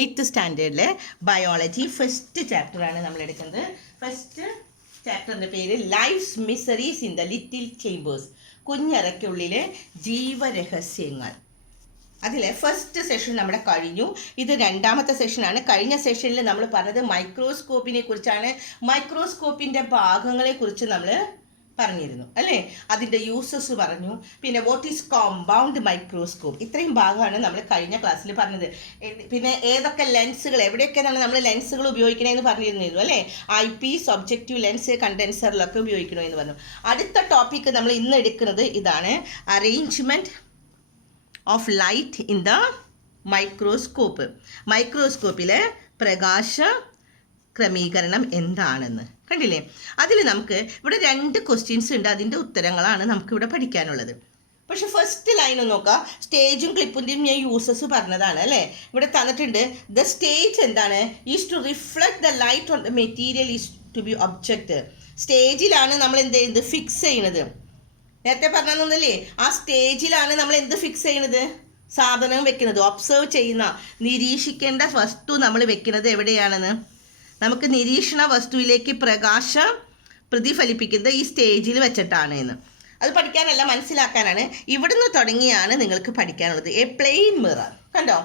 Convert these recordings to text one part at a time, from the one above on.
8th സ്റ്റാൻഡേർഡിലെ biology first ചാപ്റ്ററാണ് നമ്മൾ എടുക്കുന്നത്. ഫസ്റ്റ് ചാപ്റ്ററിൻ്റെ പേര് life's miseries in the little chambers, കുഞ്ഞറയ്ക്കുള്ളിലെ ജീവരഹസ്യങ്ങൾ. അതിലെ ഫസ്റ്റ് സെഷൻ നമ്മുടെ കഴിഞ്ഞു. ഇത് രണ്ടാമത്തെ സെഷനാണ്. കഴിഞ്ഞ സെഷനിൽ നമ്മൾ പറഞ്ഞത് മൈക്രോസ്കോപ്പിനെ കുറിച്ചാണ്. മൈക്രോസ്കോപ്പിൻ്റെ ഭാഗങ്ങളെക്കുറിച്ച് നമ്മൾ പറഞ്ഞിരുന്നു അല്ലേ, അതിൻ്റെ യൂസസ് പറഞ്ഞു. പിന്നെ വാട്ട് ഈസ് കോമ്പൗണ്ട് മൈക്രോസ്കോപ്പ്, ഇത്രയും ഭാഗമാണ് നമ്മൾ കഴിഞ്ഞ ക്ലാസ്സിൽ പറഞ്ഞത്. പിന്നെ ഏതൊക്കെ ലെൻസുകൾ, എവിടെയൊക്കെയാണ് നമ്മൾ ലെൻസുകൾ ഉപയോഗിക്കണമെന്ന് പറഞ്ഞിരുന്നു അല്ലേ. ഐ പീസ്, ഒബ്ജക്റ്റീവ് ലെൻസ്, കണ്ടൻസറിലൊക്കെ ഉപയോഗിക്കണമെന്ന് പറഞ്ഞു. അടുത്ത ടോപ്പിക്ക് നമ്മൾ ഇന്ന് എടുക്കുന്നത് ഇതാണ്, arrangement of light in the microscope. മൈക്രോസ്കോപ്പിലെ പ്രകാശ ക്രമീകരണം എന്താണെന്ന് കണ്ടില്ലേ. അതിൽ നമുക്ക് ഇവിടെ 2 ക്വസ്റ്റ്യൻസ് ഉണ്ട്, അതിൻ്റെ ഉത്തരങ്ങളാണ് നമുക്കിവിടെ പഠിക്കാനുള്ളത്. പക്ഷെ ഫസ്റ്റ് ലൈൻ നോക്കുക, സ്റ്റേജും ക്ലിപ്പിൻ്റെയും ഞാൻ യൂസസ് പറഞ്ഞതാണ് അല്ലേ. ഇവിടെ തന്നിട്ടുണ്ട് ദ സ്റ്റേജ് എന്താണ്, is to reflect the light on the material is to be object. സ്റ്റേജിലാണ് നമ്മൾ എന്ത് ചെയ്യുന്നത്, ഫിക്സ് ചെയ്യുന്നത്. നേരത്തെ പറഞ്ഞൊന്നല്ലേ, ആ സ്റ്റേജിലാണ് നമ്മൾ എന്ത് ഫിക്സ് ചെയ്യുന്നത്, സാധനം വെക്കുന്നത്. ഒബ്സർവ് ചെയ്യുന്ന, നിരീക്ഷിക്കേണ്ട വസ്തു നമ്മൾ വെക്കുന്നത് എവിടെയാണെന്ന്. നമുക്ക് നിരീക്ഷണ വസ്തുവിലേക്ക് പ്രകാശം പ്രതിഫലിപ്പിക്കുന്നത് ഈ സ്റ്റേജിൽ വെച്ചിട്ടാണ് എന്ന്. അത് പഠിക്കാനല്ല, മനസ്സിലാക്കാനാണ്. ഇവിടുന്ന് തുടങ്ങിയാണ് നിങ്ങൾക്ക് പഠിക്കാനുള്ളത്. എ പ്ലെയിൻ മിറർ, കണ്ടോ,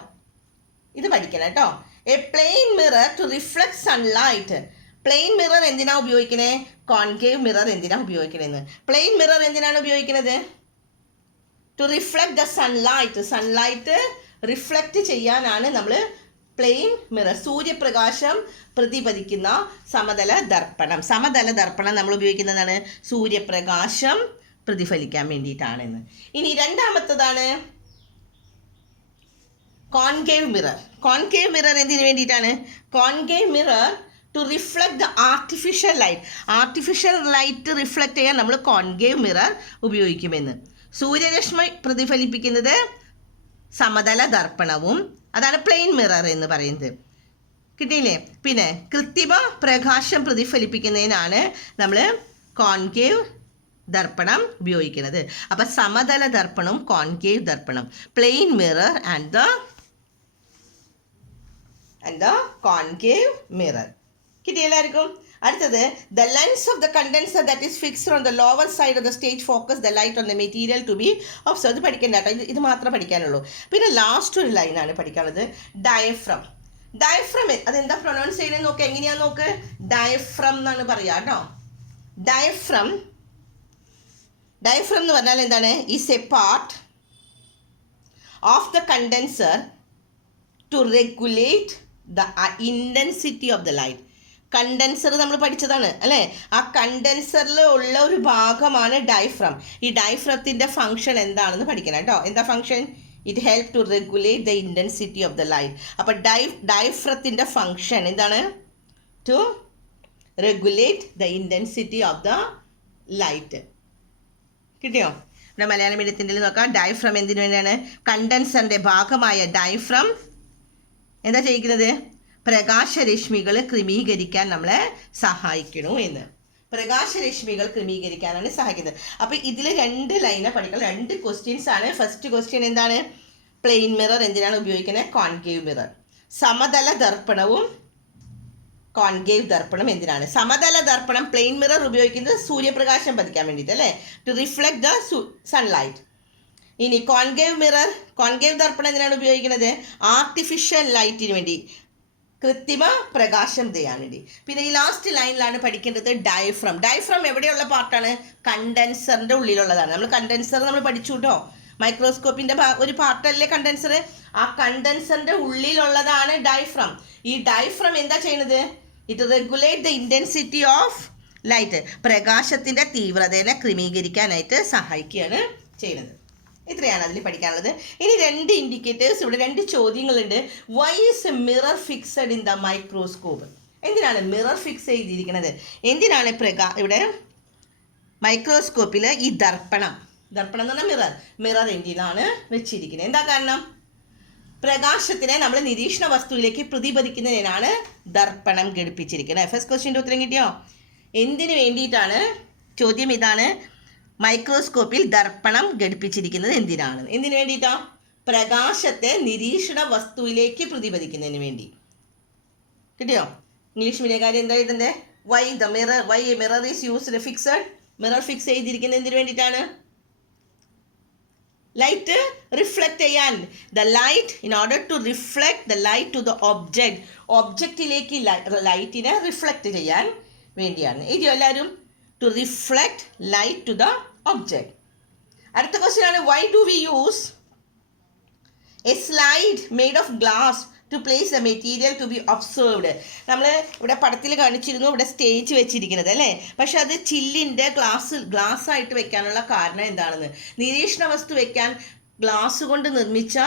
ഇത് പഠിക്കണം കേട്ടോ. A plain mirror to reflect sunlight. Plain mirror എന്തിനാണ് ഉപയോഗിക്കുന്നത്, കോൺകേവ് മിറർ എന്തിനാണ് ഉപയോഗിക്കണതെന്ന്. പ്ലെയിൻ മിറർ എന്തിനാണ് ഉപയോഗിക്കുന്നത്, to reflect the sunlight. Sunlight reflect ചെയ്യാനാണ് നമ്മൾ പ്ലെയിൻ മിറർ, സൂര്യപ്രകാശം പ്രതിപദിക്കുന്ന സമതല ദർപ്പണം. സമതല ദർപ്പണം നമ്മൾ ഉപയോഗിക്കുന്നതാണ് സൂര്യപ്രകാശം പ്രതിഫലിക്കാൻ വേണ്ടിയിട്ടാണെന്ന്. ഇനി രണ്ടാമത്തതാണ് കോൺകേവ് മിറർ. കോൺകേവ് മിറർ എന്തിനു വേണ്ടിയിട്ടാണ്, concave mirror to reflect the artificial light. Artificial light reflect ചെയ്യാൻ നമ്മൾ കോൺകേവ് മിറർ ഉപയോഗിക്കുമെന്ന്. സൂര്യരശ്മി പ്രതിഫലിപ്പിക്കുന്നത് സമതല ദർപ്പണവും, അതാണ് പ്ലെയിൻ മിറർ എന്ന് പറയുന്നത്. കിട്ടിയില്ലേ. പിന്നെ കൃത്രിമ പ്രകാശം പ്രതിഫലിപ്പിക്കുന്നതിനാണ് നമ്മൾ കോൺകേവ് ദർപ്പണം ഉപയോഗിക്കുന്നത്. അപ്പം സമതല ദർപ്പണവും കോൺകേവ് ദർപ്പണം, plain mirror and the concave mirror. കിട്ടിയെല്ലാവർക്കും. അടുത്തത് the lens of the condenser that is fixed on the lower side of the stage focus the light on the material to be observe. ഇത് പഠിക്കേണ്ട കേട്ടോ, ഇത് മാത്രമേ പഠിക്കാനുള്ളൂ. പിന്നെ last ഒരു ലൈനാണ് പഠിക്കാനുള്ളത്, ഡയഫ്രം. ഡയഫ്രം അതെന്താ പ്രൊനൗൺസ് ചെയ്യണമെന്ന് നോക്ക്, എങ്ങനെയാന്ന് നോക്ക്. ഡയഫ്രം എന്നാണ് പറയുക കേട്ടോ. ഡയഫ്രം എന്ന് പറഞ്ഞാൽ എന്താണ്, is a part of the condenser to regulate the intensity of the light. Condenser നമ്മൾ പഠിച്ചതാണ് അല്ലേ. ആ കണ്ടൻസറിൽ ഉള്ള ഒരു ഭാഗമാണ് ഡയഫ്രം. ഈ ഡയഫ്രത്തിൻ്റെ ഫങ്ഷൻ എന്താണെന്ന് പഠിക്കണം കേട്ടോ. എന്താ function, it help to regulate the intensity of the light. അപ്പോൾ ഡയഫ്രത്തിൻ്റെ ഫങ്ഷൻ എന്താണ്, to regulate the intensity of the light. കിട്ടിയോ. ഇവിടെ മലയാളം മീഡിയത്തിൻ്റെ നോക്കാം, ഡയഫ്രം എന്തിനു വേണ്ടിയാണ്, കണ്ടൻസറിൻ്റെ ഭാഗമായ ഡയഫ്രം എന്താ ചെയ്യിക്കുന്നത്, പ്രകാശരശ്മികൾ ക്രമീകരിക്കാൻ നമ്മളെ സഹായിക്കണു എന്ന്. പ്രകാശരശ്മികൾ ക്രമീകരിക്കാനാണ് സഹായിക്കുന്നത്. അപ്പോൾ ഇതിൽ 2 ലൈനാണ് പഠിക്കണം, 2 ക്വസ്റ്റ്യൻസ് ആണ്. ഫസ്റ്റ് ക്വസ്റ്റ്യൻ എന്താണ്, പ്ലെയിൻ മിറർ എന്തിനാണ് ഉപയോഗിക്കുന്നത്, കോൺകേവ് മിറർ. സമതല ദർപ്പണവും കോൺകേവ് ദർപ്പണം എന്തിനാണ്. സമതല ദർപ്പണം പ്ലെയിൻ മിറർ ഉപയോഗിക്കുന്നത് സൂര്യപ്രകാശം പതിക്കാൻ വേണ്ടിയിട്ട് അല്ലേ, ടു റിഫ്ലക്ട് ദ സൺലൈറ്റ്. ഇനി കോൺകേവ് ദർപ്പണം എന്തിനാണ് ഉപയോഗിക്കുന്നത്, ആർട്ടിഫിഷ്യൽ ലൈറ്റിന് വേണ്ടി, കൃത്രിമ പ്രകാശം ചെയ്യാൻ വേണ്ടി. പിന്നെ ഈ ലാസ്റ്റ് ലൈനിലാണ് പഠിക്കേണ്ടത് ഡയഫ്രം. ഡയഫ്രം എവിടെയുള്ള പാർട്ടാണ്, കണ്ടൻസറിൻ്റെ ഉള്ളിലുള്ളതാണ്. നമ്മൾ കണ്ടൻസർ നമ്മൾ പഠിച്ചു കേട്ടോ, മൈക്രോസ്കോപ്പിൻ്റെ ഒരു പാർട്ടല്ലേ കണ്ടൻസർ. ആ കണ്ടൻസറിൻ്റെ ഉള്ളിലുള്ളതാണ് ഡയഫ്രം. ഈ ഡയഫ്രം എന്താ ചെയ്യുന്നത്, it regulate the intensity of light, പ്രകാശത്തിൻ്റെ തീവ്രതയെ ക്രമീകരിക്കാനായിട്ട് സഹായിക്കുകയാണ് ചെയ്യുന്നത്. ഇത്രയാണ് അതിൽ പഠിക്കാനുള്ളത്. ഇനി 2 ഇൻഡിക്കേറ്റേഴ്സ്, ഇവിടെ 2 ചോദ്യങ്ങളുണ്ട്. Why is a mirror fixed in the microscope. എന്തിനാണ് മിറർ ഫിക്സ് ചെയ്തിരിക്കുന്നത്, എന്തിനാണ് ഇവിടെ മൈക്രോസ്കോപ്പിൽ ഈ ദർപ്പണം എന്ന് പറഞ്ഞാൽ മിറർ എന്തിനാണ് വെച്ചിരിക്കുന്നത്, എന്താ കാരണം, പ്രകാശത്തിനെ നമ്മൾ നിരീക്ഷണ വസ്തുവിലേക്ക് പ്രതിപദിക്കുന്നതിനാണ് ദർപ്പണം ഘടിപ്പിച്ചിരിക്കുന്നത്. ഫസ്റ്റ് ക്വസ്റ്റ്യൻ്റെ ഉത്തരം കിട്ടിയോ. എന്തിനു വേണ്ടിയിട്ടാണ്, ചോദ്യം ഇതാണ്, മൈക്രോസ്കോപ്പിൽ ദർപ്പണം ഘടിപ്പിച്ചിരിക്കുന്നത് എന്തിനാണ്, എന്തിനു വേണ്ടിയിട്ടാണ്, പ്രകാശത്തെ നിരീക്ഷണ വസ്തുവിലേക്ക് പ്രതിപദിക്കുന്നതിന് വേണ്ടി. കിട്ടിയോ? ഇംഗ്ലീഷ് മീഡിയക്കാർ എന്താ എഴുതണ്ടേ? Why mirror is used fixed. Mirror fix ചെയ്തിരിക്കുന്നത് എന്തിനു വേണ്ടിയിട്ടാണ്? ലൈറ്റ് റിഫ്ലക്റ്റ് ചെയ്യാൻ. The light in order to reflect the light to the object. ഒബ്ജക്റ്റിലേക്ക് ലൈറ്റിനെ റിഫ്ലക്റ്റ് ചെയ്യാൻ വേണ്ടിയാണ്. എഴുതിയോ എല്ലാവരും? To reflect light to the object. അടുത്ത ക്വസ്റ്റ്യൻ ആണ്, why do we use a slide made of glass to place a material to be observed. നമ്മൾ ഇവിടെ പടത്തിൽ കാണിച്ചിരുന്നു ഇവിടെ സ്റ്റേജ് വെച്ചിരിക്കുന്നത് അല്ലേ? പക്ഷെ അത് ചില്ലിൻ്റെ ഗ്ലാസ് ആയിട്ട് വെക്കാനുള്ള കാരണം എന്താണെന്ന്. നിരീക്ഷണ വസ്തു വെക്കാൻ ഗ്ലാസ് കൊണ്ട് നിർമ്മിച്ച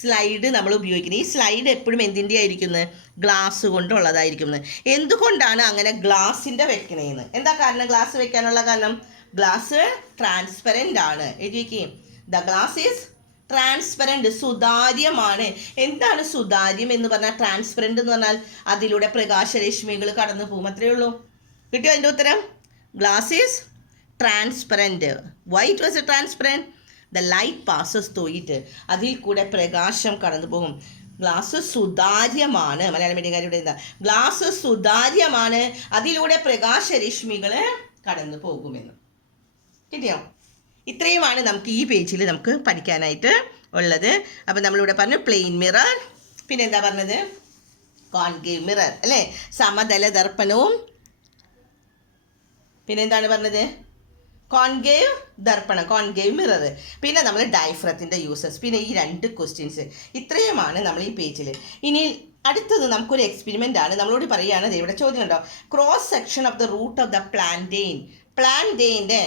സ്ലൈഡ് നമ്മൾ ഉപയോഗിക്കുന്നത്. ഈ സ്ലൈഡ് എപ്പോഴും എന്തിൻ്റെ ആയിരിക്കുന്നത്? ഗ്ലാസ് കൊണ്ടുള്ളതായിരിക്കുന്നത്. എന്തുകൊണ്ടാണ് അങ്ങനെ ഗ്ലാസിൻ്റെ വെക്കണേന്ന്? എന്താ കാരണം ഗ്ലാസ് വെക്കാനുള്ള കാരണം? ഗ്ലാസ് ട്രാൻസ്പെറൻ്റ് ആണ്. എഴുതിയേക്കും, ദ ഗ്ലാസ് ഈസ് ട്രാൻസ്പെറൻറ്റ്, സുതാര്യമാണ്. എന്താണ് സുതാര്യം എന്ന് പറഞ്ഞാൽ? ട്രാൻസ്പെറൻറ്റ് എന്ന് പറഞ്ഞാൽ അതിലൂടെ പ്രകാശരശ്മികൾ കടന്നു പോകും. അത്രയേ ഉള്ളൂ. കിട്ടിയോ അതിൻ്റെ ഉത്തരം? Glass is transparent. Why it was A transparent? The light passes through it. അതിൽ കൂടെ പ്രകാശം കടന്നു പോകും. ഗ്ലാസ് സുതാര്യമാണ്. മലയാളം മീഡിയക്കാരുടെ എന്താ? ഗ്ലാസ് സുതാര്യമാണ്, അതിലൂടെ പ്രകാശരശ്മികൾ കടന്നു പോകുമെന്ന്. കിട്ടിയോ? ഇത്രയുമാണ് നമുക്ക് ഈ പേജിൽ നമുക്ക് പഠിക്കാനായിട്ട് ഉള്ളത്. അപ്പം നമ്മളിവിടെ പറഞ്ഞു പ്ലെയിൻ മിറർ, പിന്നെ എന്താ പറഞ്ഞത്? കോൺകേവ് മിറർ അല്ലേ? സമതല ദർപ്പണവും, പിന്നെ എന്താണ് പറഞ്ഞത്? കോൺകേവ് ദർപ്പണം, കോൺകേവ് മിറർ, പിന്നെ നമ്മൾ ഡയഫ്രത്തിൻ്റെ യൂസസ്, പിന്നെ ഈ 2 ക്വസ്റ്റ്യൻസ്. ഇത്രയുമാണ് നമ്മൾ ഈ പേജിൽ. ഇനി അടുത്തത് നമുക്കൊരു എക്സ്പെരിമെൻ്റ് ആണ്. നമ്മളോട് പറയുകയാണ്, ഇവിടെ ചോദ്യം ഉണ്ടോ? Cross section of the root of the plantain. പ്ലാന്റെയിൻ്റെ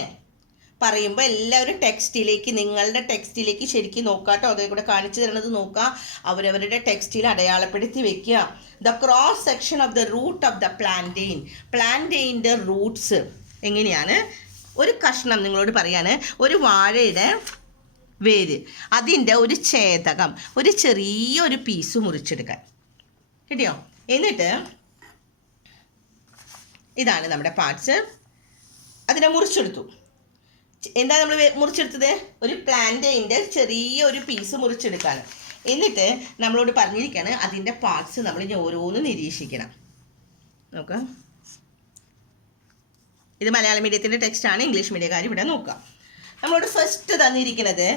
പറയുമ്പോൾ എല്ലാവരും ടെക്സ്റ്റിലേക്ക്, നിങ്ങളുടെ ടെക്സ്റ്റിലേക്ക് ശരിക്കും നോക്കുക കേട്ടോ. അതേ കൂടെ കാണിച്ചു തരുന്നത് നോക്കുക. അവരവരുടെ ടെക്സ്റ്റിൽ അടയാളപ്പെടുത്തി വെക്കുക. The cross section of the root of the plantain. പ്ലാന്റെയിൻ്റെ റൂട്ട്സ് എങ്ങനെയാണ്? ഒരു കഷ്ണം നിങ്ങളോട് പറയാണ്, ഒരു വാഴയുടെ വേര്, അതിൻ്റെ ഒരു ഛേദകം, ഒരു ചെറിയൊരു പീസ് മുറിച്ചെടുക്കാൻ. കിട്ടിയോ? എന്നിട്ട് ഇതാണ് നമ്മുടെ പാർട്സ്. അതിനെ മുറിച്ചെടുത്തു. എന്താ നമ്മൾ മുറിച്ചെടുത്തത്? ഒരു പ്ലാന്റെയിൻ്റെ ചെറിയൊരു പീസ് മുറിച്ചെടുക്കാൻ. എന്നിട്ട് നമ്മളോട് പറഞ്ഞിരിക്കുകയാണ് അതിൻ്റെ പാർട്സ് നമ്മൾ ഇനി ഓരോന്ന് നിരീക്ഷിക്കണം. നോക്കാം, ഇത് മലയാളം മീഡിയത്തിൻ്റെ ടെക്സ്റ്റാണ്. ഇംഗ്ലീഷ് മീഡിയക്കാർ ഇവിടെ നോക്കുക. നമ്മളോട് ഫസ്റ്റ് തന്നിരിക്കുന്നത്,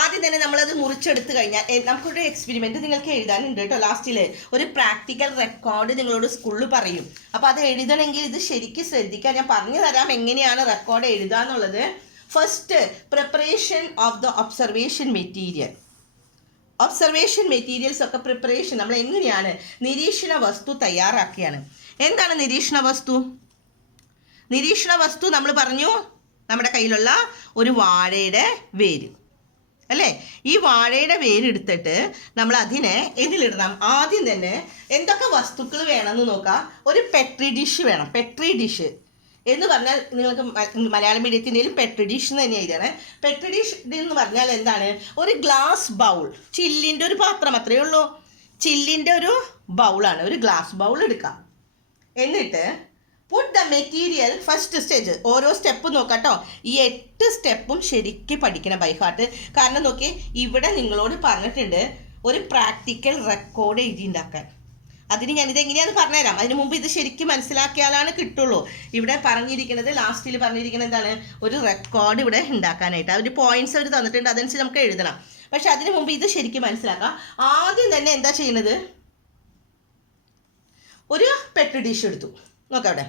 ആദ്യം തന്നെ നമ്മളത് മുറിച്ചെടുത്ത് കഴിഞ്ഞാൽ നമുക്കൊരു എക്സ്പെരിമെൻറ്റ് നിങ്ങൾക്ക് എഴുതാനുണ്ട് കേട്ടോ. ലാസ്റ്റിൽ ഒരു പ്രാക്ടിക്കൽ റെക്കോർഡ് നിങ്ങളോട് സ്കൂളിൽ പറയും. അപ്പോൾ അത് എഴുതണമെങ്കിൽ ഇത് ശരിക്കും ശ്രദ്ധിക്കാൻ ഞാൻ പറഞ്ഞു തരാം എങ്ങനെയാണ് റെക്കോർഡ് എഴുതുക എന്നുള്ളത്. First, preparation of the observation material. Observation materials ഒക്കെ പ്രിപ്പറേഷൻ നമ്മൾ എങ്ങനെയാണ് നിരീക്ഷണ വസ്തു തയ്യാറാക്കിയാണ്. എന്താണ് നിരീക്ഷണ വസ്തു? നിരീക്ഷണ വസ്തു നമ്മൾ പറഞ്ഞു നമ്മുടെ കയ്യിലുള്ള ഒരു വാഴയുടെ വേര് അല്ലേ? ഈ വാഴയുടെ വേരെടുത്തിട്ട് നമ്മൾ അതിനെ എന്തിലിടണം? ആദ്യം തന്നെ എന്തൊക്കെ വസ്തുക്കൾ വേണമെന്ന് നോക്കാം. ഒരു പെട്രി ഡിഷ് വേണം. പെട്രി ഡിഷ് എന്ന് പറഞ്ഞാൽ നിങ്ങൾക്ക് മലയാളം മീഡിയത്തിൻ്റെയും പെട്രി ഡിഷ് എന്ന് തന്നെ എഴുതിയാണ്. പെട്രി ഡിഷ് എന്ന് പറഞ്ഞാൽ എന്താണ്? ഒരു ഗ്ലാസ് ബൗൾ, ചില്ലിൻ്റെ ഒരു പാത്രം, അത്രയേ ഉള്ളൂ. ചില്ലിൻ്റെ ഒരു ബൗളാണ്, ഒരു ഗ്ലാസ് ബൗൾ എടുക്കാം. എന്നിട്ട് puttu the material, first stage, ഓരോ സ്റ്റെപ്പ് നോക്കാട്ടോ. ഈ 8 സ്റ്റെപ്പും ശരിക്കും പഠിക്കണം ബൈ ഹാർട്ട്. കാരണം നോക്കി, ഇവിടെ നിങ്ങളോട് പറഞ്ഞിട്ടുണ്ട് ഒരു പ്രാക്ടിക്കൽ റെക്കോർഡ് എഴുതി ഉണ്ടാക്കാൻ. അതിന് ഞാനിത് എങ്ങനെയാണെന്ന് പറഞ്ഞുതരാം. അതിന് മുമ്പ് ഇത് ശരിക്കും മനസ്സിലാക്കിയാലാണ് കിട്ടുള്ളൂ. ഇവിടെ പറഞ്ഞിരിക്കുന്നത്, ലാസ്റ്റിൽ പറഞ്ഞിരിക്കുന്നത് എന്താണ്? ഒരു റെക്കോർഡ് ഇവിടെ ഉണ്ടാക്കാനായിട്ട്. അവർ പോയിന്റ്സ് അവർ തന്നിട്ടുണ്ട്, അതനുസരിച്ച് നമുക്ക് എഴുതണം. പക്ഷെ അതിന് മുമ്പ് ഇത് ശരിക്കും മനസ്സിലാക്കാം. ആദ്യം തന്നെ എന്താ ചെയ്യുന്നത്? ഒരു പെട്രി ഡിഷ് എടുത്തു. നോക്കാം അവിടെ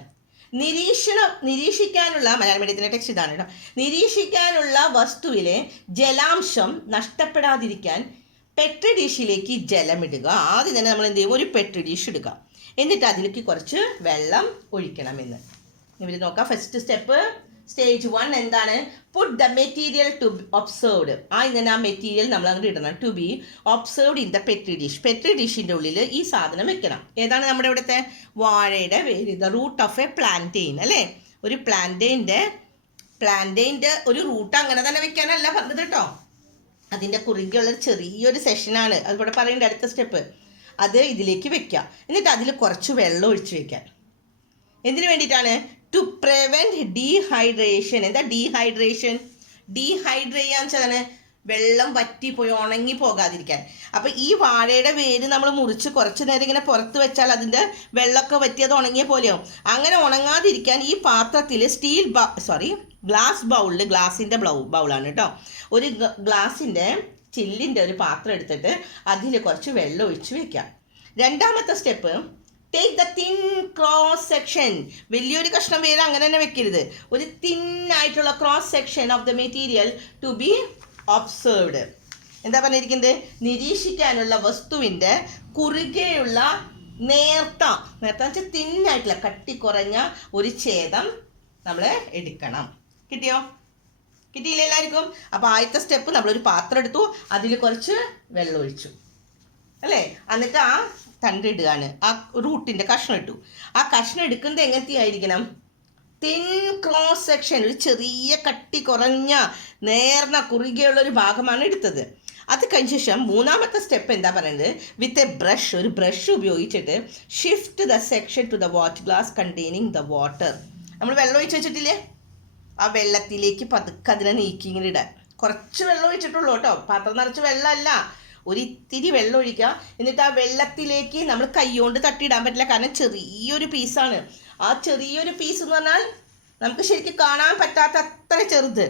നിരീക്ഷിക്കാനുള്ള, മലയാളം മീഡിയത്തിൻ്റെ ടെക്സ്റ്റ് ഇതാണ് കേട്ടോ. നിരീക്ഷിക്കാനുള്ള വസ്തുവിലെ ജലാംശം നഷ്ടപ്പെടാതിരിക്കാൻ പെട്രി ഡിഷിലേക്ക് ജലമിടുക. ആദ്യം തന്നെ നമ്മൾ എന്ത് ചെയ്യും? ഒരു പെട്രി ഡിഷ് എടുക്കുക. എന്നിട്ട് അതിലേക്ക് കുറച്ച് വെള്ളം ഒഴിക്കണമെന്ന് ഇവർ നോക്കാം. ഫസ്റ്റ് സ്റ്റെപ്പ്, സ്റ്റേജ് 1 എന്താണ്? Put the material to be observed. ഇങ്ങനെ ആ മെറ്റീരിയൽ നമ്മൾ അങ്ങോട്ട് ഇടണം. To be observed in the petri dish. Petri ഡിഷിൻ്റെ ഉള്ളിൽ ഈ സാധനം വെക്കണം. ഏതാണ് നമ്മുടെ ഇവിടുത്തെ വാഴയുടെ വേര്? The root of a plantain അല്ലേ? ഒരു പ്ലാന്റെയിൻ്റെ ഒരു റൂട്ട് അങ്ങനെ തന്നെ വെക്കാനല്ല പറഞ്ഞത് കേട്ടോ. അതിൻ്റെ കുറുകെയുള്ള ചെറിയൊരു സെഷനാണ് അതുകൂടെ പറയേണ്ട അടുത്ത സ്റ്റെപ്പ്. അത് ഇതിലേക്ക് വെക്കാം. എന്നിട്ട് അതിൽ കുറച്ച് വെള്ളം ഒഴിച്ച് വെക്കാൻ. എന്തിനു വേണ്ടിയിട്ടാണ്? To prevent dehydration. എന്താ ഡീഹൈഡ്രേഷൻ? ഡീഹൈഡ്രേറ്റ് ചെയ്യാന്ന് വെച്ചാൽ വെള്ളം വറ്റിപ്പോയി ഉണങ്ങി പോകാതിരിക്കാൻ. അപ്പം ഈ വാഴയുടെ വേര് നമ്മൾ മുറിച്ച് കുറച്ച് നേരം ഇങ്ങനെ പുറത്ത് വെച്ചാൽ അതിൻ്റെ വെള്ളമൊക്കെ വറ്റിയത് ഉണങ്ങിയ പോലെയാവും. അങ്ങനെ ഉണങ്ങാതിരിക്കാൻ ഈ പാത്രത്തിൽ ഗ്ലാസ് ബൗളിൽ, ഗ്ലാസിൻ്റെ ബൗളാണ് കേട്ടോ, ഒരു ഗ്ലാസിൻ്റെ ചില്ലിൻ്റെ ഒരു പാത്രം എടുത്തിട്ട് അതിൽ കുറച്ച് വെള്ളം ഒഴിച്ച് വെക്കാം. രണ്ടാമത്തെ step, take the thin cross section. വലിയൊരു കഷ്ണം വേര് അങ്ങനെ തന്നെ വെക്കരുത്. ഒരു തിന്നായിട്ടുള്ള cross section of the material to be observed. എന്താ പറഞ്ഞിരിക്കുന്നത്? നിരീക്ഷിക്കാനുള്ള വസ്തുവിൻ്റെ കുറുകെയുള്ള നേർത്ത വെച്ചാൽ തിന്നായിട്ടുള്ള കട്ടി കുറഞ്ഞ ഒരു ഛേദം നമ്മൾ എടുക്കണം. കിട്ടിയില്ല എല്ലാവർക്കും? അപ്പോൾ ആദ്യത്തെ സ്റ്റെപ്പ്, നമ്മളൊരു പാത്രം എടുത്തു, അതിൽ കുറച്ച് വെള്ളം ഒഴിച്ചു അല്ലേ, എന്നിട്ട് ആ തണ്ട് ഇടുകയാണ്, ആ റൂട്ടിൻ്റെ കഷ്ണം ഇട്ടു. ആ കഷ്ണം എടുക്കുന്നത് എങ്ങനത്തെ ആയിരിക്കണം? തിൻ ക്രോസ് സെക്ഷൻ, ഒരു ചെറിയ കട്ടി കുറഞ്ഞ നേർന്ന കുറുകെയുള്ളൊരു ഭാഗമാണ് എടുത്തത്. അത് കഴിഞ്ഞ ശേഷം മൂന്നാമത്തെ സ്റ്റെപ്പ് എന്താ പറയുന്നത്? വിത്ത് എ ബ്രഷ്, ഒരു ബ്രഷ് ഉപയോഗിച്ചിട്ട് shift the section two the watch glass containing the water. നമ്മൾ വെള്ളം ഒഴിച്ച് വെച്ചിട്ടില്ലേ, ആ വെള്ളത്തിലേക്ക് പതുക്കെ അതിനെ നീക്കി ഇങ്ങനെ ഇടാൻ. കുറച്ച് വെള്ളം ഒഴിച്ചിട്ടുള്ളൂ കേട്ടോ, പാത്രം നിറച്ച് വെള്ളമല്ല, ഒരിത്തിരി വെള്ളം ഒഴിക്കുക. എന്നിട്ട് ആ വെള്ളത്തിലേക്ക് നമ്മൾ കൈകൊണ്ട് തട്ടിയിടാൻ പറ്റില്ല, കാരണം ചെറിയൊരു പീസാണ്. ആ ചെറിയൊരു പീസ് എന്ന് പറഞ്ഞാൽ നമുക്ക് ശരിക്കും കാണാൻ പറ്റാത്ത അത്ര ചെറുത്,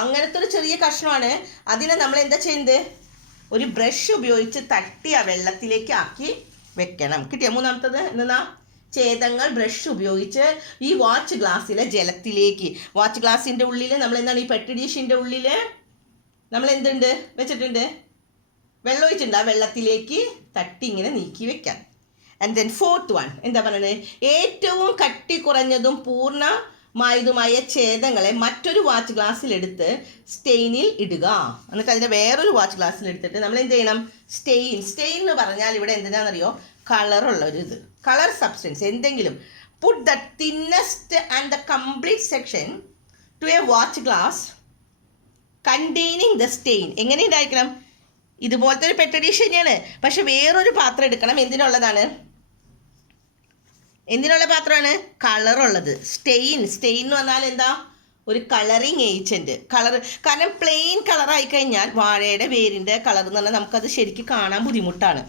അങ്ങനത്തെ ഒരു ചെറിയ കഷ്ണമാണ്. അതിനെ നമ്മൾ എന്താ ചെയ്യുന്നത്? ഒരു ബ്രഷ് ഉപയോഗിച്ച് തട്ടി ആ വെള്ളത്തിലേക്ക് ആക്കി വെക്കണം. കിട്ടിയോ? മൂന്നാമത്തത് എന്നാ, ഛേദങ്ങൾ ബ്രഷ് ഉപയോഗിച്ച് ഈ വാച്ച് ഗ്ലാസ്സിലെ ജലത്തിലേക്ക്, വാച്ച് ഗ്ലാസിൻ്റെ ഉള്ളിൽ നമ്മൾ എന്താണ്, ഈ പെട്ടി ഡിഷിൻ്റെ ഉള്ളിൽ നമ്മൾ എന്തുണ്ട് വെച്ചിട്ടുണ്ട്? വെള്ളം ഒഴിച്ചിട്ടുണ്ട്. ആ വെള്ളത്തിലേക്ക് തട്ടി ഇങ്ങനെ നീക്കി വെക്കാം. ആൻഡ് ദെൻ ഫോർത്ത് വൺ എന്താ പറയുന്നത്? ഏറ്റവും കട്ടി കുറഞ്ഞതും പൂർണ്ണമായതുമായ ഛേദങ്ങളെ മറ്റൊരു വാച്ച് ഗ്ലാസ്സിലെടുത്ത് സ്റ്റെയിനിൽ ഇടുക. എന്നിട്ട് അതിൻ്റെ വേറൊരു വാച്ച് ഗ്ലാസ്സിലെടുത്തിട്ട് നമ്മൾ എന്ത് ചെയ്യണം? സ്റ്റെയിൻ എന്ന് പറഞ്ഞാൽ ഇവിടെ എന്തിനാണെന്നറിയോ? കളറുള്ളൊരു ഇത്, കളർ സബ്സ്റ്റൻസ് എന്തെങ്കിലും. Put the thinnest and the complete section to a watch glass containing the stain. എങ്ങനെ ഉണ്ടായിരിക്കണം? ഇതുപോലത്തെ ഒരു പെട്ടഡീഷ് തന്നെയാണ്, പക്ഷെ വേറൊരു പാത്രം എടുക്കണം. എന്തിനുള്ളതാണ്? എന്തിനുള്ള പാത്രമാണ്? കളറുള്ളത്. സ്റ്റെയിൻ എന്ന് പറഞ്ഞാൽ എന്താ? ഒരു കളറിങ് ഏജൻറ്റ്. കാരണം പ്ലെയിൻ കളറായി കഴിഞ്ഞാൽ വാഴയുടെ വേരിൻ്റെ കളർ എന്ന് പറഞ്ഞാൽ നമുക്കത് ശരിക്കും കാണാൻ ബുദ്ധിമുട്ടാണ്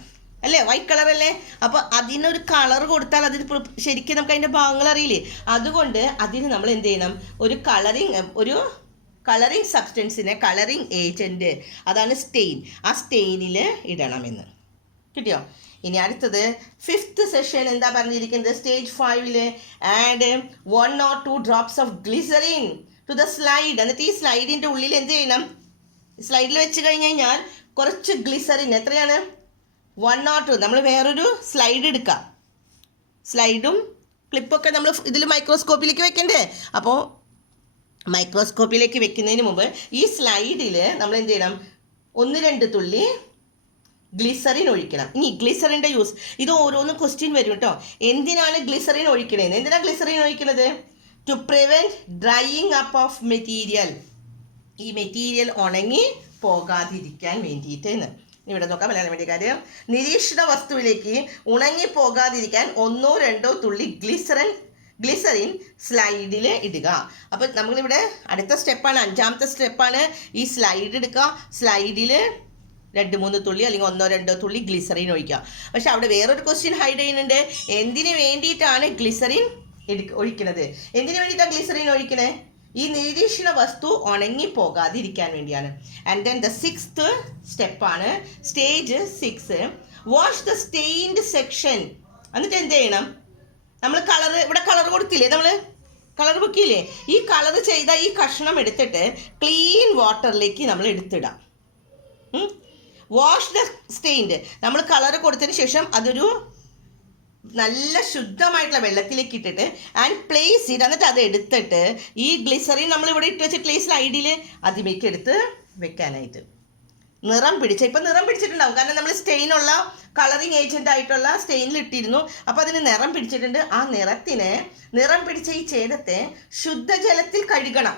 അല്ലേ? വൈറ്റ് കളറല്ലേ? അപ്പോൾ അതിനൊരു കളർ കൊടുത്താൽ അതിന് ശരിക്കും നമുക്ക് അതിൻ്റെ ഭാഗങ്ങൾ അറിയില്ലേ? അതുകൊണ്ട് അതിന് നമ്മൾ എന്ത് ചെയ്യണം? ഒരു കളറിങ് സബ്സ്റ്റൻസിനെ, കളറിങ് ഏജൻറ്റ്, അതാണ് സ്റ്റെയിൻ. ആ സ്റ്റെയിനിൽ ഇടണമെന്ന്. കിട്ടിയോ? ഇനി അടുത്തത് ഫിഫ്ത്ത് സെഷൻ എന്താ പറഞ്ഞിരിക്കുന്നത്? Stage 5 add 1 or 2 drops of glycerine to the slide. എന്നിട്ട് ഈ സ്ലൈഡിൻ്റെ ഉള്ളിൽ എന്ത് ചെയ്യണം? സ്ലൈഡിൽ വെച്ച് കഴിഞ്ഞ് കഴിഞ്ഞാൽ കുറച്ച് ഗ്ലിസറിൻ, എത്രയാണ്? 1 or 2. നമ്മൾ വേറൊരു സ്ലൈഡ് എടുക്കാം. സ്ലൈഡും ക്ലിപ്പൊക്കെ നമ്മൾ ഇതിൽ മൈക്രോസ്കോപ്പിലേക്ക് വെക്കണ്ടേ? അപ്പോൾ മൈക്രോസ്കോപ്പിലേക്ക് വെക്കുന്നതിന് മുമ്പ് ഈ സ്ലൈഡിൽ നമ്മൾ എന്ത് ചെയ്യണം? 1-2 തുള്ളി ഗ്ലിസറിൻ ഒഴിക്കണം. ഇനി ഗ്ലിസറിൻ്റെ യൂസ്, ഇത് ഓരോന്നും ക്വസ്റ്റ്യൻ വരും കേട്ടോ. എന്തിനാണ് ഗ്ലിസറിൻ ഒഴിക്കണേന്ന്? എന്തിനാണ് ഗ്ലിസറിൻ ഒഴിക്കുന്നത്? To prevent drying up of material. ഈ മെറ്റീരിയൽ ഉണങ്ങി പോകാതിരിക്കാൻ വേണ്ടിയിട്ടെന്ന്. ഇവിടെ നോക്കാം, മലയാളം വേണ്ടിക്കാർ. നിരീക്ഷണ വസ്തുവിലേക്ക് ഉണങ്ങിപ്പോകാതിരിക്കാൻ 1-2 തുള്ളി ഗ്ലിസറിൻ സ്ലൈഡിൽ ഇടുക. അപ്പോൾ നമ്മളിവിടെ അടുത്ത സ്റ്റെപ്പാണ്, 5ാമത്തെ സ്റ്റെപ്പാണ്. ഈ സ്ലൈഡ് എടുക്കുക, സ്ലൈഡിൽ 2-3 തുള്ളി അല്ലെങ്കിൽ 1-2 തുള്ളി ഗ്ലിസറിൻ ഒഴിക്കുക. പക്ഷെ അവിടെ വേറൊരു ക്വസ്റ്റ്യൻ ഹൈഡ് ചെയ്യുന്നുണ്ട്. എന്തിനു വേണ്ടിയിട്ടാണ് ഗ്ലിസറിൻ ഒഴിക്കുന്നത്? എന്തിനു വേണ്ടിയിട്ടാണ് ഗ്ലിസറിൻ ഒഴിക്കണേ? ഈ നിരീക്ഷണ വസ്തു ഉണങ്ങി പോകാതിരിക്കാൻ വേണ്ടിയാണ്. ആൻഡ് ദെൻ ദ 6th സ്റ്റെപ്പാണ് stage 6. Wash the stained section. എന്നിട്ട് എന്ത് ചെയ്യണം? നമ്മൾ ഇവിടെ കളർ കൊടുത്തില്ലേ, നമ്മൾ കളർ ബുക്കില്ലേ, ഈ കളർ ചെയ്ത ഈ കഷ്ണം എടുത്തിട്ട് ക്ലീൻ വാട്ടറിലേക്ക് നമ്മൾ എടുത്തിടാം. വാഷ് ദ സ്റ്റെയിൻഡ്, നമ്മൾ കളർ കൊടുത്തതിന് ശേഷം അതൊരു നല്ല ശുദ്ധമായിട്ടുള്ള വെള്ളത്തിലേക്ക് ഇട്ടിട്ട് ആൻഡ് പ്ലേസ് ഇട്ട്, എന്നിട്ട് അത് എടുത്തിട്ട് ഈ ഗ്ലിസറിൻ നമ്മളിവിടെ ഇട്ട് വെച്ചിട്ടുള്ള ഈ സ്ലൈഡിൽ അതിലേക്ക് എടുത്ത് വെക്കാനായിട്ട്. നിറം പിടിച്ചിട്ടുണ്ടാവും, കാരണം നമ്മൾ സ്റ്റെയിനുള്ള കളറിങ് ഏജൻ്റ് ആയിട്ടുള്ള സ്റ്റെയിനിൽ ഇട്ടിരുന്നു. അപ്പോൾ അതിന് നിറം പിടിച്ചിട്ടുണ്ട്. ആ നിറം പിടിച്ച ഈ ഛേദത്തെ ശുദ്ധജലത്തിൽ കഴുകണം.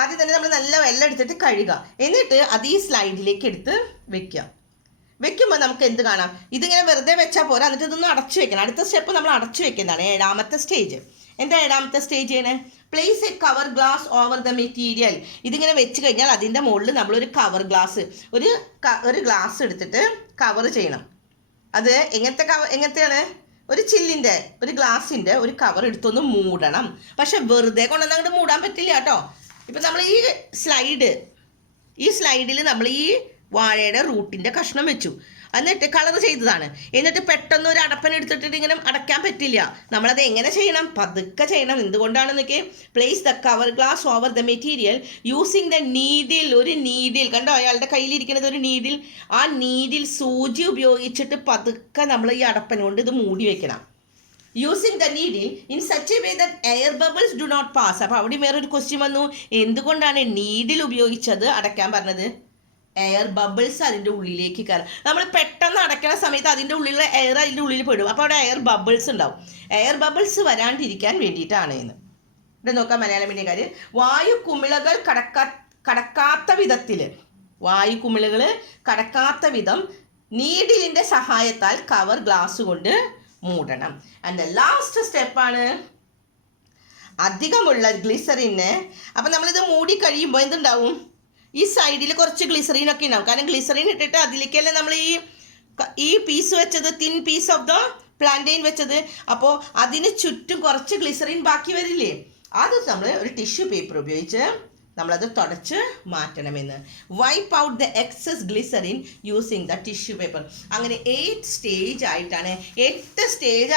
ആദ്യം തന്നെ നമ്മൾ നല്ല വെള്ളം എടുത്തിട്ട് കഴുകുക, എന്നിട്ട് അത് ഈ സ്ലൈഡിലേക്ക് എടുത്ത് വെക്കുമ്പോൾ നമുക്ക് എന്ത് കാണാം? ഇതിങ്ങനെ വെറുതെ വെച്ചാൽ പോരാ, എന്നിട്ട് ഇതൊന്ന് അടച്ചു വെക്കണം. അടുത്ത സ്റ്റെപ്പ് നമ്മൾ അടച്ചു വെക്കുന്നതാണ്, 7ാമത്തെ സ്റ്റേജ്. എന്താ ഏഴാമത്തെ സ്റ്റേജ് ചെയ്യണേ? Place A cover glass over the material. ഇതിങ്ങനെ വെച്ച് കഴിഞ്ഞാൽ അതിൻ്റെ മുകളിൽ നമ്മളൊരു കവർ ഗ്ലാസ്, ഒരു ഗ്ലാസ് എടുത്തിട്ട് കവർ ചെയ്യണം. അത് എങ്ങനത്തെയാണ്? ഒരു ചില്ലിൻ്റെ, ഒരു ഗ്ലാസിൻ്റെ ഒരു കവർ എടുത്തൊന്ന് മൂടണം. പക്ഷെ വെറുതെ കൊണ്ടുവന്ന് അങ്ങോട്ട് മൂടാൻ പറ്റില്ല കേട്ടോ. ഇപ്പം നമ്മൾ ഈ സ്ലൈഡിൽ നമ്മൾ ഈ വാഴയുടെ റൂട്ടിൻ്റെ കഷ്ണം വെച്ചു, എന്നിട്ട് കളർ ചെയ്തതാണ്. എന്നിട്ട് പെട്ടെന്ന് ഒരു അടപ്പൻ എടുത്തിട്ട് ഇങ്ങനെ അടയ്ക്കാൻ പറ്റില്ല. നമ്മളത് എങ്ങനെ ചെയ്യണം? പതുക്കെ ചെയ്യണം. എന്തുകൊണ്ടാണെന്നൊക്കെ, place the cover glass over the material using the needle. ഒരു നീഡിൽ കണ്ടോ, അയാളുടെ കയ്യിലിരിക്കുന്നത് ഒരു നീഡിൽ. ആ നീഡിൽ സൂചി ഉപയോഗിച്ചിട്ട് പതുക്കെ നമ്മൾ ഈ അടപ്പൻ കൊണ്ട് ഇത് മൂടി വെക്കണം. Using the needle in such a way that air bubbles do not pass. അപ്പോൾ അവിടെ വേറൊരു ക്വസ്റ്റ്യൻ വന്നു, എന്തുകൊണ്ടാണ് നീഡിൽ ഉപയോഗിച്ചത് അടയ്ക്കാൻ പറഞ്ഞത്? എയർ ബബിൾസ് അതിൻ്റെ ഉള്ളിലേക്ക് കയറും. നമ്മൾ പെട്ടെന്ന് അടയ്ക്കുന്ന സമയത്ത് അതിൻ്റെ ഉള്ളിലുള്ള എയർ അതിൻ്റെ ഉള്ളിൽ പെടും. അപ്പോൾ അവിടെ എയർ ബബിൾസ് ഉണ്ടാവും. എയർ ബബിൾസ് വരാണ്ടിരിക്കാൻ വേണ്ടിയിട്ടാണ് എന്ന്. ഇവിടെ നോക്കാം മലയാളം മീഡിയക്കാർ. വായു കുമിളകൾ കടക്കാത്ത വിധം നീഡിലിൻ്റെ സഹായത്താൽ കവർ ഗ്ലാസ് കൊണ്ട് മൂടണം. ആൻഡ് ലാസ്റ്റ് സ്റ്റെപ്പാണ് അധികമുള്ള ഗ്ലിസറിന്. അപ്പം നമ്മളിത് മൂടി കഴിയുമ്പോൾ എന്തുണ്ടാവും? ഈ സൈഡിൽ കുറച്ച് ഗ്ലിസറിനൊക്കെ ഉണ്ടാവും. കാരണം ഗ്ലിസറിൻ ഇട്ടിട്ട് അതിലേക്കല്ലേ നമ്മൾ ഈ പീസ് വെച്ചത്, thin piece of the plantain വെച്ചത്. അപ്പോൾ അതിന് ചുറ്റും കുറച്ച് ഗ്ലിസറിൻ ബാക്കി വരില്ലേ? അത് നമ്മൾ ഒരു ടിഷ്യൂ പേപ്പർ ഉപയോഗിച്ച് നമ്മളത് തുടച്ച് മാറ്റണമെന്ന്. Wipe out the excess glycerine using the tissue paper. അങ്ങനെ 8 സ്റ്റേജ്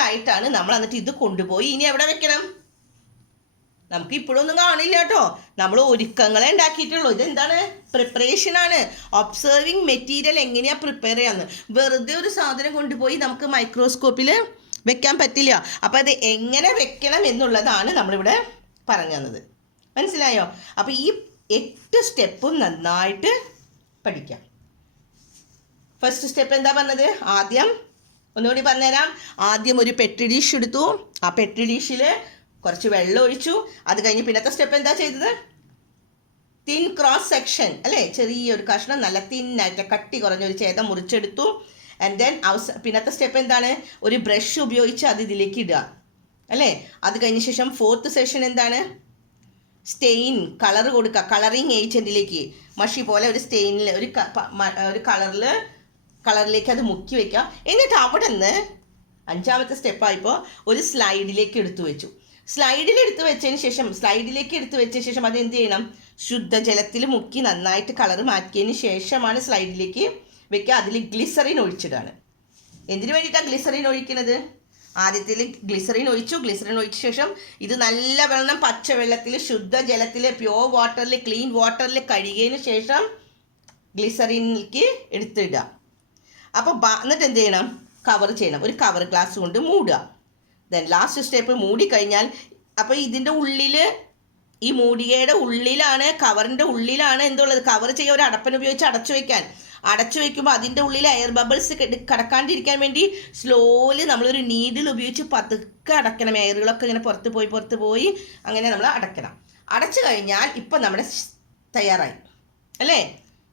ആയിട്ടാണ് നമ്മൾ എന്നിട്ട് ഇത് കൊണ്ടുപോയി ഇനി എവിടെ വെക്കണം? നമുക്ക് ഇപ്പോഴൊന്നും കാണില്ല കേട്ടോ. നമ്മൾ ഒരുക്കങ്ങളെ ഉണ്ടാക്കിയിട്ടുള്ളൂ. ഇതെന്താണ്? പ്രിപ്പറേഷനാണ്. ഒബ്സർവിങ് മെറ്റീരിയൽ എങ്ങനെയാണ് പ്രിപ്പയർ ചെയ്യാന്ന്. വെറുതെ ഒരു സാധനം കൊണ്ടുപോയി നമുക്ക് മൈക്രോസ്കോപ്പിൽ വെക്കാൻ പറ്റില്ല. അപ്പോൾ അത് എങ്ങനെ വെക്കണം എന്നുള്ളതാണ് നമ്മളിവിടെ പറഞ്ഞു തന്നത്. മനസ്സിലായോ? അപ്പോൾ ഈ 8 സ്റ്റെപ്പും നന്നായിട്ട് പഠിക്കാം. ഫസ്റ്റ് സ്റ്റെപ്പ് എന്താ പറഞ്ഞത്? ഒന്നുകൂടി പറഞ്ഞുതരാം. ആദ്യം ഒരു പെട്രി ഡിഷ് എടുത്തു. ആ പെട്രി ഡിഷിൽ കുറച്ച് വെള്ളം ഒഴിച്ചു. അത് കഴിഞ്ഞ് പിന്നത്തെ സ്റ്റെപ്പ് എന്താ ചെയ്തത്? തിൻ ക്രോസ് സെക്ഷൻ അല്ലേ, ചെറിയൊരു കഷ്ണം നല്ല തിന്നായിട്ട് കട്ടി കുറഞ്ഞൊരു ഛേദം മുറിച്ചെടുത്തു. ആൻഡ് ദെൻ പിന്നത്തെ സ്റ്റെപ്പ് എന്താണ്? ഒരു ബ്രഷ് ഉപയോഗിച്ച് അത് ഇതിലേക്ക് ഇടുക അല്ലേ. അത് കഴിഞ്ഞ ശേഷം 4th സെഷൻ എന്താണ്? സ്റ്റെയിൻ, കളർ കൊടുക്കുക. കളറിങ് ഏജൻറ്റിലേക്ക് മഷി പോലെ ഒരു സ്റ്റെയിനിൽ ഒരു കളറിലേക്ക് അത് മുക്കി വയ്ക്കുക. എന്നിട്ട് അവിടെ നിന്ന് 5ാമത്തെ സ്റ്റെപ്പായപ്പോൾ ഒരു സ്ലൈഡിലേക്ക് എടുത്തു വെച്ചു. സ്ലൈഡിലേക്ക് എടുത്തു വെച്ച ശേഷം അത് എന്ത് ചെയ്യണം? ശുദ്ധജലത്തിൽ മുക്കി നന്നായിട്ട് കളർ മാറ്റിയതിന് ശേഷമാണ് സ്ലൈഡിലേക്ക് വെക്കുക. അതിൽ ഗ്ലിസറിൻ ഒഴിച്ചിടാണ്. എന്തിനു വേണ്ടിയിട്ടാണ് ഗ്ലിസറിൻ ഒഴിക്കുന്നത്? ആദ്യത്തിൽ ഗ്ലിസറിൻ ഒഴിച്ച ശേഷം ഇത് നല്ലവണ്ണം പച്ചവെള്ളത്തിൽ, ശുദ്ധജലത്തിൽ, പ്യുവർ വാട്ടറിൽ, ക്ലീൻ വാട്ടറിൽ കഴുകിയതിന് ശേഷം ഗ്ലിസറിനിലേക്ക് എടുത്തിടുക. അപ്പോൾ എന്നിട്ട് എന്ത് ചെയ്യണം? കവർ ചെയ്യണം. ഒരു കവർ ഗ്ലാസ് കൊണ്ട് മൂടുക. ദെൻ ലാസ്റ്റ് സ്റ്റെപ്പ് മൂടിക്കഴിഞ്ഞാൽ, അപ്പോൾ ഇതിൻ്റെ ഉള്ളിൽ, ഈ മൂടികയുടെ ഉള്ളിലാണ്, കവറിൻ്റെ ഉള്ളിലാണ് എന്തുള്ളത്? കവർ ചെയ്യുക. ഒരു അടപ്പൻ ഉപയോഗിച്ച് അടച്ചു വയ്ക്കുമ്പോൾ അതിൻ്റെ ഉള്ളിൽ എയർ ബബിൾസ് കടക്കാണ്ടിരിക്കാൻ വേണ്ടി സ്ലോലി നമ്മളൊരു നീഡിൽ ഉപയോഗിച്ച് പതുക്കെ അടയ്ക്കണം. എയറുകളൊക്കെ ഇങ്ങനെ പുറത്ത് പോയി അങ്ങനെ നമ്മൾ അടയ്ക്കണം. അടച്ചു കഴിഞ്ഞാൽ ഇപ്പം നമ്മുടെ തയ്യാറായി അല്ലേ?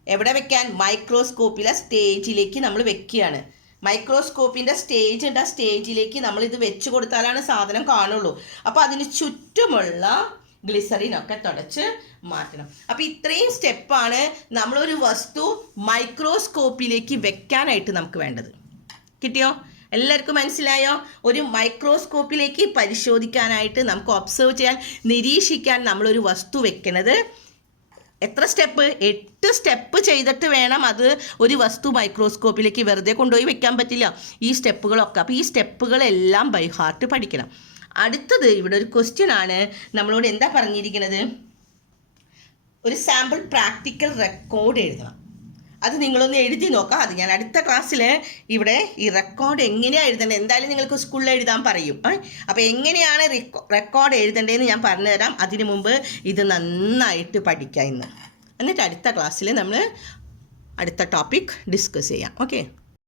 എവിടെ വെക്കാൻ? മൈക്രോസ്കോപ്പിലെ സ്റ്റേജിലേക്ക് നമ്മൾ വെക്കുകയാണ്. മൈക്രോസ്കോപ്പിൻ്റെ സ്റ്റേജ് ഉണ്ട്. ആ സ്റ്റേജിലേക്ക് നമ്മളിത് വെച്ച് കൊടുത്താലാണ് സാധനം കാണുള്ളൂ. അപ്പോൾ അതിന് ചുറ്റുമുള്ള ഗ്ലിസറിനൊക്കെ തുടച്ച് മാറ്റണം. അപ്പോൾ ഇത്രയും സ്റ്റെപ്പാണ് നമ്മളൊരു വസ്തു മൈക്രോസ്കോപ്പിലേക്ക് വെക്കാനായിട്ട് നമുക്ക് വേണ്ടത്. കിട്ടിയോ? എല്ലാവർക്കും മനസ്സിലായോ? ഒരു മൈക്രോസ്കോപ്പിലേക്ക് പരിശോധിക്കാനായിട്ട്, നമുക്ക് ഒബ്സർവ് ചെയ്യാൻ, നിരീക്ഷിക്കാൻ നമ്മളൊരു വസ്തു വെക്കുന്നത് എത്ര സ്റ്റെപ്പ്? 8 സ്റ്റെപ്പ് ചെയ്തിട്ട് വേണം അത് ഒരു വസ്തു മൈക്രോസ്കോപ്പിലേക്ക് വെറുതെ കൊണ്ടുപോയി വെക്കാൻ പറ്റില്ല. ഈ സ്റ്റെപ്പുകളൊക്കെ. അപ്പോൾ ഈ സ്റ്റെപ്പുകളെല്ലാം ബൈ ഹാർട്ട് പഠിക്കണം. അടുത്തത് ഇവിടെ ഒരു ക്വസ്റ്റ്യൻ ആണ്. നമ്മളോട് എന്താ പറഞ്ഞിരിക്കുന്നത്? ഒരു സാമ്പിൾ പ്രാക്ടിക്കൽ റെക്കോർഡ് എഴുതണം. അത് നിങ്ങളൊന്ന് എഴുതി നോക്കാം. അത് ഞാൻ അടുത്ത ക്ലാസ്സിൽ ഇവിടെ ഈ റെക്കോർഡ് എങ്ങനെയാണ് എഴുതേണ്ടത്, എന്തായാലും നിങ്ങൾക്ക് സ്കൂളിൽ എഴുതാൻ പറയും. അപ്പോൾ എങ്ങനെയാണ് റെക്കോർഡ് എഴുതേണ്ടതെന്ന് ഞാൻ പറഞ്ഞുതരാം. അതിനു മുമ്പ് ഇത് നന്നായിട്ട് പഠിക്കാം ഇന്ന്. എന്നിട്ട് അടുത്ത ക്ലാസ്സിൽ നമ്മൾ അടുത്ത ടോപ്പിക് ഡിസ്കസ് ചെയ്യാം. ഓക്കെ.